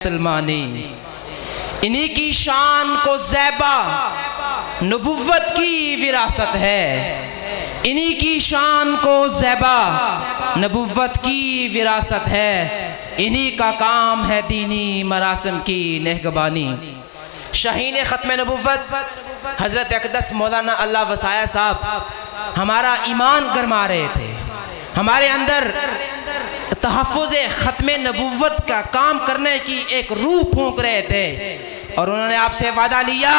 مسلمانی، انہی کی شان کو زیبا نبوت کی وراثت ہے، انہی کی شان کو زیبا نبوت کی وراثت ہے، انہی کا کام ہے دینی مراسم کی نگہبانی۔ شاہین ختم نبوت حضرت اقدس مولانا اللہ وسایہ صاحب ہمارا ایمان گرما رہے تھے، ہمارے اندر تحفظ ختم نبوت کا کام کرنے کی ایک روح پھونک رہے تھے، اور انہوں نے آپ سے وعدہ لیا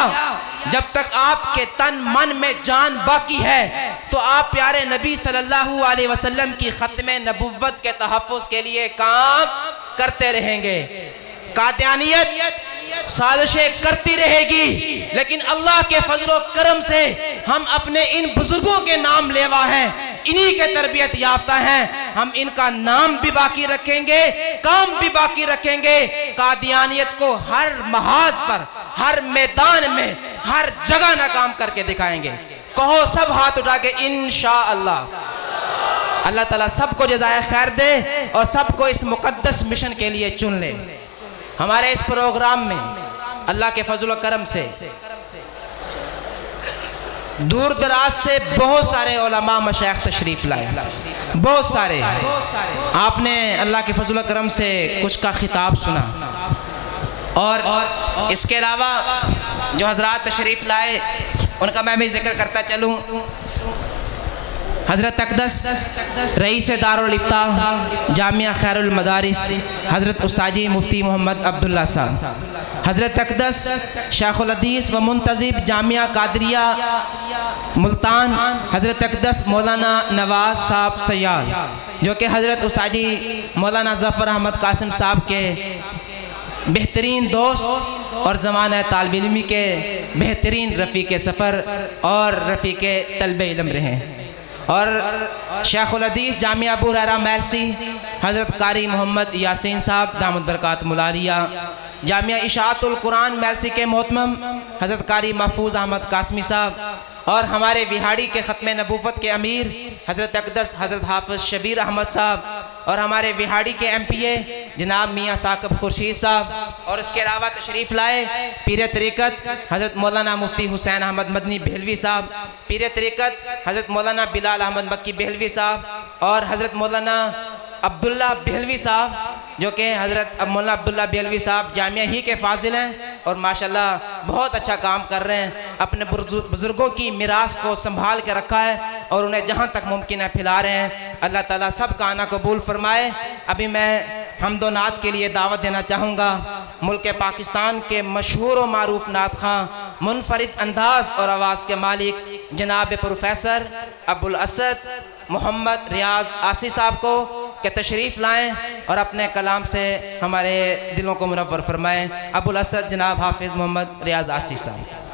جب تک آپ کے تن من میں جان باقی ہے تو آپ پیارے نبی صلی اللہ علیہ وسلم کی ختم نبوت کے تحفظ کے لیے کام کرتے رہیں گے۔ قادیانیت سازشیں کرتی رہے گی، لیکن اللہ کے فضل و کرم سے ہم اپنے ان بزرگوں کے نام لیوا ہیں، انہی کے تربیت یافتہ ہیں، ہم ان کا نام بھی باقی رکھیں گے، کام بھی باقی رکھیں گے۔ قادیانیت کو ہر محاذ پر، ہر میدان میں، ہر جگہ ناکام کر کے دکھائیں گے۔ کہو سب ہاتھ اٹھا کے انشاءاللہ۔ اللہ تعالیٰ سب کو جزائے خیر دے اور سب کو اس مقدس مشن کے لیے چن لے۔ ہمارے اس پروگرام میں اللہ کے فضل و کرم سے دور دراز سے بہت سارے علماء مشائخ تشریف لائے، بہت سارے۔ آپ نے اللہ کے فضل و کرم سے کچھ کا خطاب سنا، اور اس کے علاوہ جو حضرات تشریف لائے ان کا میں بھی ذکر کرتا چلوں۔ حضرت اقدس رئیس دارالافتاء جامعہ خیر المدارس حضرت استاذی مفتی محمد عبداللہ صاحب، حضرت اقدس شیخ الحدیث و منتظم جامعہ قادریہ ملتان حضرت اقدس مولانا نواز صاحب سیال، جو کہ حضرت استاذی مولانا ظفر احمد قاسم صاحب کے بہترین دوست اور زمانہ طالب علمی کے بہترین رفیق سفر اور رفیق طلب علم رہے، اور شیخ الحدیث جامعہ ابو ہریرہ میلسی حضرت قاری محمد یاسین صاحب دامت برکات ملاریہ، جامعہ اشاعت القرآن میلسی کے محتمم حضرت قاری محفوظ احمد قاسمی صاحب، اور ہمارے وہاڑی کے ختم نبوت کے امیر حضرت اقدس حضرت حافظ شبیر احمد صاحب، اور ہمارے وہاڑی کے ایم پی اے جناب میاں ثاقب خورشید صاحب، اور اس کے علاوہ تشریف لائے پیر طریقت حضرت مولانا مفتی حسین احمد مدنی بہلوی صاحب، پیر طریقت حضرت مولانا بلال احمد مکی بہلوی صاحب، اور حضرت مولانا عبداللہ بہلوی صاحب، جو کہ حضرت مولانا عبداللہ بہلوی صاحب جامعہ ہی کے فاضل ہیں اور ماشاءاللہ بہت اچھا کام کر رہے ہیں، اپنے بزرگوں کی میراث کو سنبھال کے رکھا ہے اور انہیں جہاں تک ممکن ہے پھیلا رہے ہیں۔ اللہ تعالیٰ سب کا آنا قبول فرمائے۔ ابھی میں حمد و نعت کے لیے دعوت دینا چاہوں گا ملک پاکستان کے مشہور و معروف نعت خواں، منفرد انداز اور آواز کے مالک جناب پروفیسر ابوالاسد محمد ریاض آسی صاحب کو کہ تشریف لائیں اور اپنے کلام سے ہمارے دلوں کو منور فرمائیں۔ ابوالاسد جناب حافظ محمد ریاض آسی صاحب۔